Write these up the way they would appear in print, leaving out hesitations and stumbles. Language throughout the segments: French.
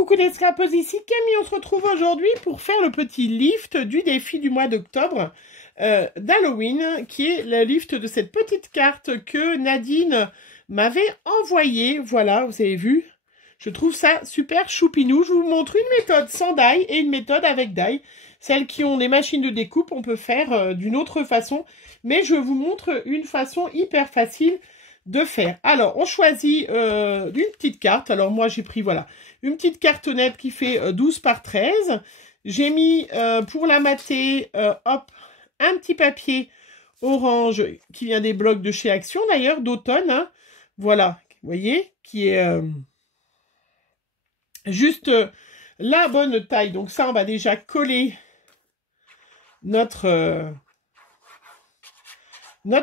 Coucou les scrapeuses, ici Camille, on se retrouve aujourd'hui pour faire le petit lift du défi du mois d'octobre d'Halloween, qui est le lift de cette petite carte que Nadine m'avait envoyée. Voilà, vous avez vu, je trouve ça super choupinou. Je vous montre une méthode sans die et une méthode avec die. Celles qui ont des machines de découpe, on peut faire d'une autre façon, mais je vous montre une façon hyper facile de faire. Alors, on choisit une petite carte. Alors, moi, j'ai pris, voilà, une petite cartonnette qui fait 12 par 13. J'ai mis, pour la mater, hop, un petit papier orange qui vient des blocs de chez Action, d'ailleurs, d'automne. Hein. Voilà, vous voyez, qui est juste la bonne taille. Donc, ça, on va déjà coller notre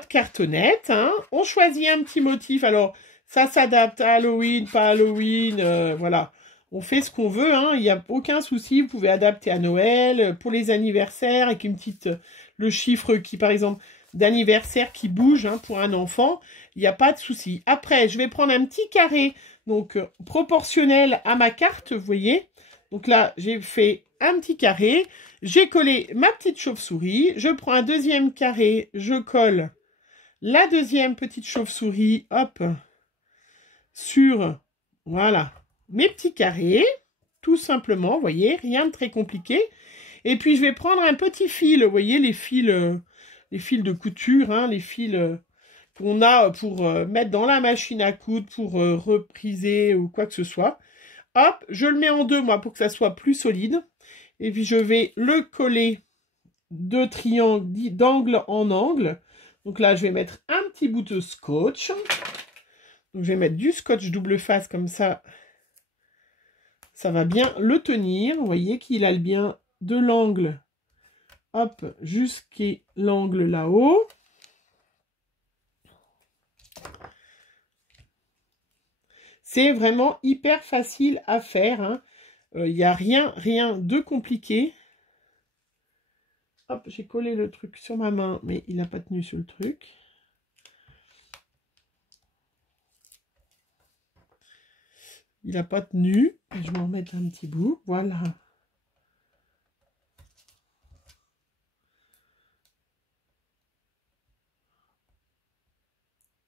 cartonnette, hein. On choisit un petit motif. Alors, ça s'adapte à Halloween, pas Halloween, voilà. On fait ce qu'on veut, hein. Il n'y a aucun souci. Vous pouvez adapter à Noël, pour les anniversaires, avec une petite, le chiffre qui, par exemple, d'anniversaire qui bouge, hein, pour un enfant. Il n'y a pas de souci. Après, je vais prendre un petit carré, donc, proportionnel à ma carte, vous voyez. Donc là, j'ai fait un petit carré. J'ai collé ma petite chauve-souris. Je prends un deuxième carré. Je colle la deuxième petite chauve-souris. Hop. Sur, voilà, mes petits carrés. Tout simplement, vous voyez, rien de très compliqué. Et puis, je vais prendre un petit fil. Vous voyez, les fils de couture, hein, les fils qu'on a pour mettre dans la machine à coudre, pour repriser ou quoi que ce soit. Hop, je le mets en deux, moi, pour que ça soit plus solide. Et puis, je vais le coller de triangle, d'angle en angle. Donc là, je vais mettre un petit bout de scotch. Donc, je vais mettre du scotch double face, comme ça. Ça va bien le tenir. Vous voyez qu'il a bien de l'angle, hop, jusqu'à l'angle là-haut. C'est vraiment hyper facile à faire, hein. Il n'y a rien de compliqué. Hop, j'ai collé le truc sur ma main, mais il n'a pas tenu sur le truc. Il n'a pas tenu. Je vais en remettre un petit bout. Voilà.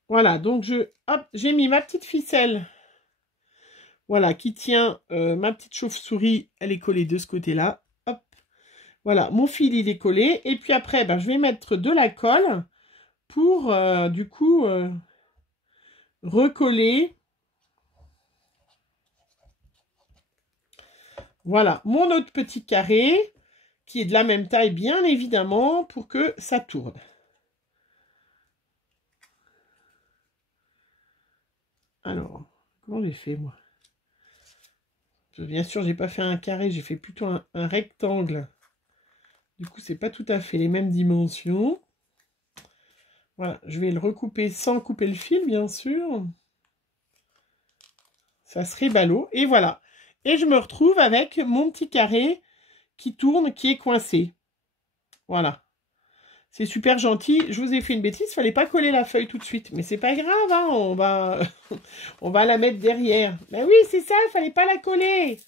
Voilà, donc j'ai mis ma petite ficelle. Voilà, qui tient ma petite chauve-souris. Elle est collée de ce côté-là. Hop. Voilà, mon fil, il est collé. Et puis après, ben, je vais mettre de la colle pour, du coup, recoller. Voilà, mon autre petit carré, qui est de la même taille, bien évidemment, pour que ça tourne. Alors, comment j'ai fait, moi? Bien sûr, j'ai pas fait un carré, j'ai fait plutôt un rectangle. Du coup, c'est pas tout à fait les mêmes dimensions. Voilà, je vais le recouper sans couper le fil, bien sûr. Ça serait ballot. Et voilà. Et je me retrouve avec mon petit carré qui tourne, qui est coincé. Voilà. C'est super gentil. Je vous ai fait une bêtise, il fallait pas coller la feuille tout de suite. Mais c'est pas grave, hein, on va la mettre derrière. Ben oui, c'est ça, il fallait pas la coller.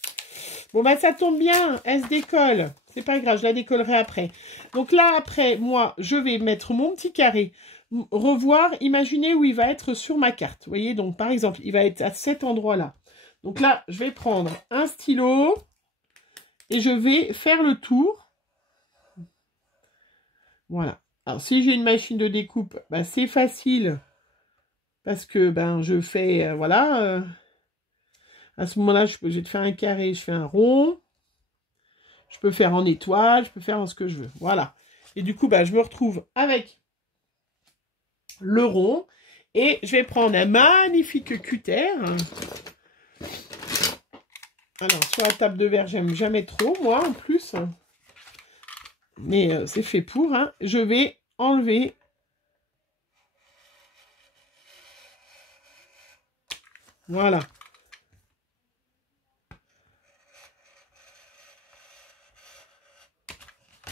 Bon, ben ça tombe bien, elle se décolle. C'est pas grave, je la décollerai après. Donc là, après, moi, je vais mettre mon petit carré. Revoir, imaginez où il va être sur ma carte. Vous voyez, donc par exemple, il va être à cet endroit-là. Donc là, je vais prendre un stylo et je vais faire le tour. Voilà. Alors, si j'ai une machine de découpe, ben, c'est facile parce que ben, je fais, voilà, à ce moment-là, je vais te faire un carré, je fais un rond. Je peux faire en étoile, je peux faire en ce que je veux. Voilà. Et du coup, ben, je me retrouve avec le rond. Et je vais prendre un magnifique cutter. Alors, sur la table de verre, j'aime jamais trop, moi, en plus. Mais c'est fait pour. Hein. Je vais enlever. Voilà.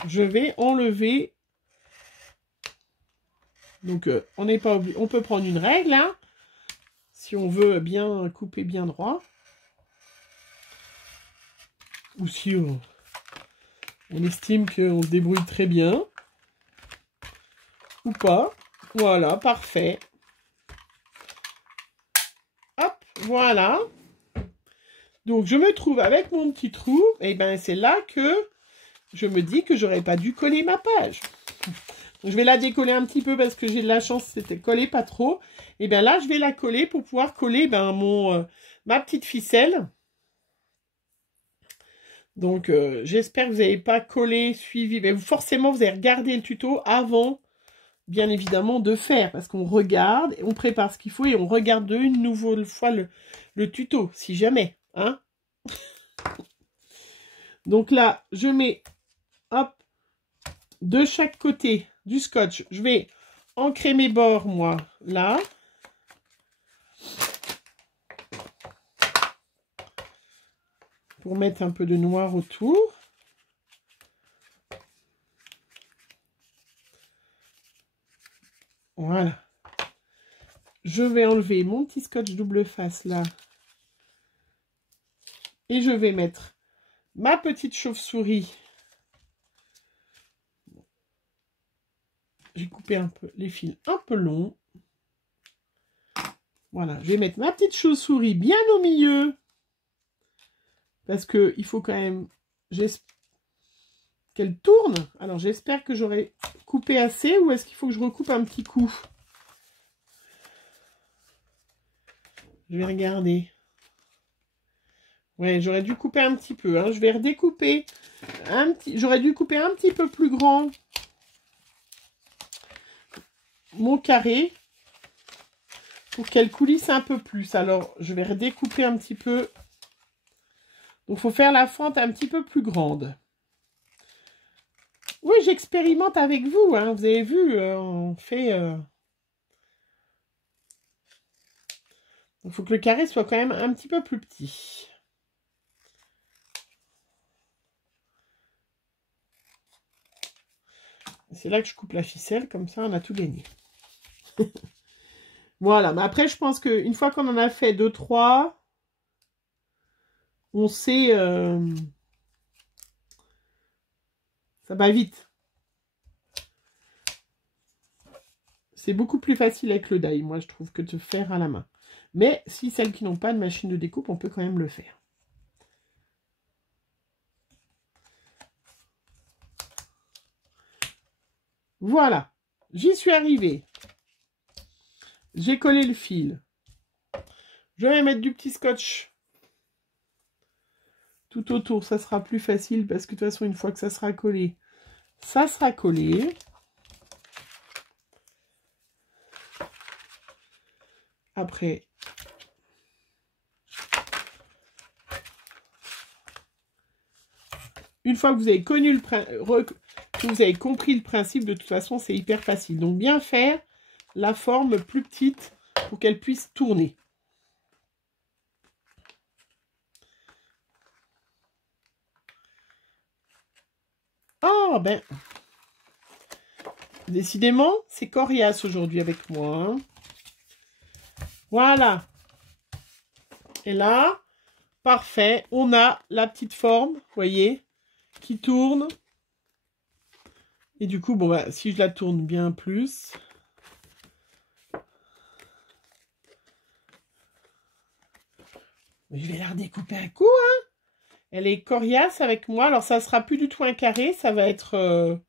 Je vais enlever. Donc, on n'est pas obligé. On peut prendre une règle, hein, si on veut bien couper bien droit. Ou si on estime qu'on se débrouille très bien. Ou pas. Voilà, parfait. Hop, voilà. Donc, je me trouve avec mon petit trou. Et bien, c'est là que je me dis que j'aurais pas dû coller ma page. Donc, je vais la décoller un petit peu parce que j'ai de la chance, c'était collé pas trop. Et bien là, je vais la coller pour pouvoir coller ma petite ficelle. Donc, j'espère que vous n'avez pas collé, suivi. Mais forcément, vous avez regardé le tuto avant, bien évidemment, de faire. Parce qu'on regarde, on prépare ce qu'il faut et on regarde une nouvelle fois le tuto, si jamais. Hein. Donc là, je mets, hop, de chaque côté du scotch. Je vais ancrer mes bords, moi, là. Pour mettre un peu de noir autour. Voilà. Je vais enlever mon petit scotch double face là. Et je vais mettre ma petite chauve-souris. J'ai coupé un peu les fils un peu longs. Voilà, je vais mettre ma petite chauve-souris bien au milieu. Parce qu'il faut quand même qu'elle tourne. Alors, j'espère que j'aurai coupé assez ou est-ce qu'il faut que je recoupe un petit coup? Je vais regarder. Ouais, j'aurais dû couper un petit peu. Hein. Je vais redécouper. J'aurais dû couper un petit peu plus grand mon carré pour qu'elle coulisse un peu plus. Alors, je vais redécouper un petit peu. Donc, il faut faire la fente un petit peu plus grande. Oui, j'expérimente avec vous. Hein. Vous avez vu, on fait... Il faut que le carré soit quand même un petit peu plus petit. C'est là que je coupe la ficelle, comme ça on a tout gagné. Voilà, mais après je pense qu'une fois qu'on en a fait 2-3, on sait... ça va vite. C'est beaucoup plus facile avec le die, moi je trouve, que de faire à la main. Mais si celles qui n'ont pas de machine de découpe, on peut quand même le faire. Voilà, j'y suis arrivée. J'ai collé le fil. Je vais mettre du petit scotch tout autour. Ça sera plus facile parce que de toute façon, une fois que ça sera collé, ça sera collé. Après, une fois que vous avez connu vous avez compris le principe, de toute façon, c'est hyper facile. Donc, bien faire la forme plus petite pour qu'elle puisse tourner. Oh, ben, décidément, c'est coriace aujourd'hui avec moi. Hein. Voilà. Et là, parfait. On a la petite forme, vous voyez, qui tourne. Et du coup, bon, bah, si je la tourne bien plus... Je vais la redécouper un coup, hein. Elle est coriace avec moi. Alors, ça sera plus du tout un carré. Ça va être...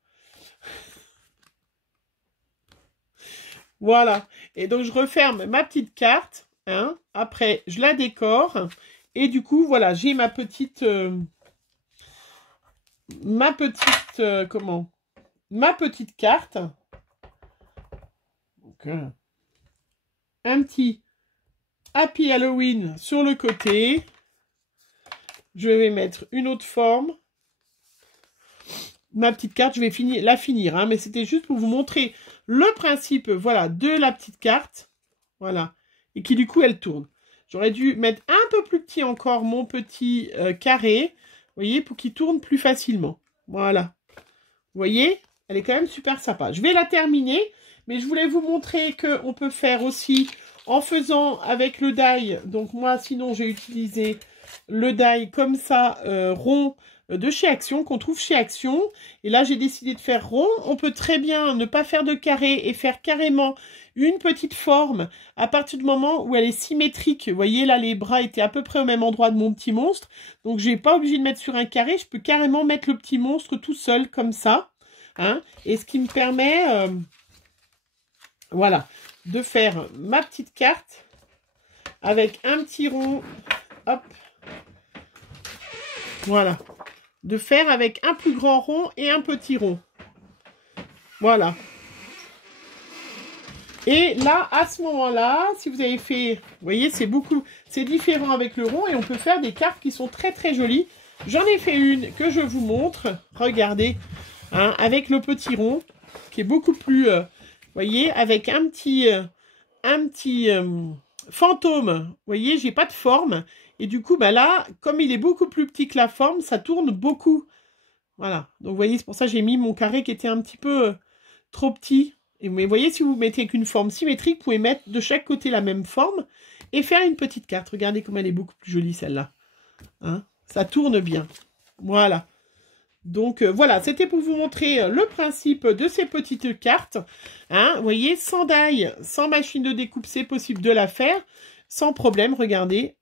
Voilà. Et donc, je referme ma petite carte. Hein. Après, je la décore. Et du coup, voilà, j'ai ma petite... ma petite carte. Donc, un petit Happy Halloween sur le côté. Je vais mettre une autre forme. Ma petite carte, je vais la finir. Hein, mais c'était juste pour vous montrer le principe, voilà, de la petite carte. Voilà. Et qui, du coup, elle tourne. J'aurais dû mettre un peu plus petit encore mon petit carré. Vous voyez, pour qu'il tourne plus facilement. Voilà. Vous voyez, elle est quand même super sympa. Je vais la terminer. Mais je voulais vous montrer qu'on peut faire aussi en faisant avec le die. Donc, moi, sinon, j'ai utilisé le die comme ça, rond, de chez Action, qu'on trouve chez Action. Et là, j'ai décidé de faire rond. On peut très bien ne pas faire de carré et faire carrément une petite forme à partir du moment où elle est symétrique. Vous voyez, là, les bras étaient à peu près au même endroit de mon petit monstre. Donc, je n'ai pas obligé de mettre sur un carré. Je peux carrément mettre le petit monstre tout seul, comme ça. Hein, et ce qui me permet, voilà, de faire ma petite carte avec un petit rond. Hop. Voilà. De faire avec un plus grand rond et un petit rond. Voilà. Et là, à ce moment-là, si vous avez fait, vous voyez, c'est différent avec le rond et on peut faire des cartes qui sont très très jolies. J'en ai fait une que je vous montre. Regardez, hein, avec le petit rond qui est beaucoup plus, vous voyez, avec un petit fantôme. Vous voyez, j'ai pas de forme. Et du coup, bah là, comme il est beaucoup plus petit que la forme, ça tourne beaucoup. Voilà. Donc, vous voyez, c'est pour ça que j'ai mis mon carré qui était un petit peu trop petit. Mais vous voyez, si vous mettez qu'une forme symétrique, vous pouvez mettre de chaque côté la même forme et faire une petite carte. Regardez comme elle est beaucoup plus jolie, celle-là. Hein, ça tourne bien. Voilà. Donc, voilà, c'était pour vous montrer le principe de ces petites cartes. Hein, vous voyez, sans die, sans machine de découpe, c'est possible de la faire. Sans problème, regardez.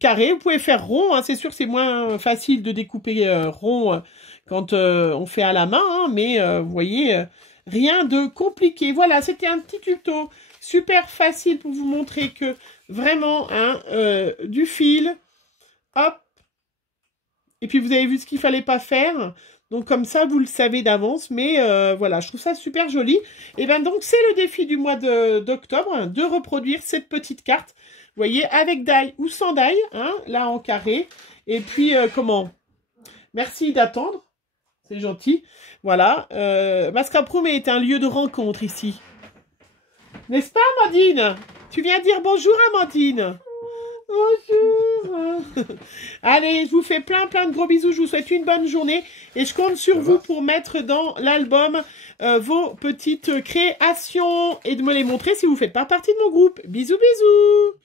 Carré, vous pouvez faire rond, hein, c'est sûr c'est moins facile de découper rond quand on fait à la main, hein, mais vous voyez, rien de compliqué. Voilà, c'était un petit tuto super facile pour vous montrer que vraiment, hein, du fil, hop, et puis vous avez vu ce qu'il fallait pas faire, donc comme ça vous le savez d'avance, mais voilà, je trouve ça super joli. Et bien donc c'est le défi du mois d'octobre, hein, de reproduire cette petite carte. Vous voyez, avec die ou sans die, hein, là en carré. Et puis, comment? Merci d'attendre. C'est gentil. Voilà. Mascaproum est un lieu de rencontre ici. N'est-ce pas, Amandine? Tu viens dire bonjour, Amandine? Bonjour. Allez, je vous fais plein de gros bisous. Je vous souhaite une bonne journée. Et je compte sur vous pour mettre dans l'album vos petites créations et de me les montrer si vous ne faites pas partie de mon groupe. Bisous, bisous.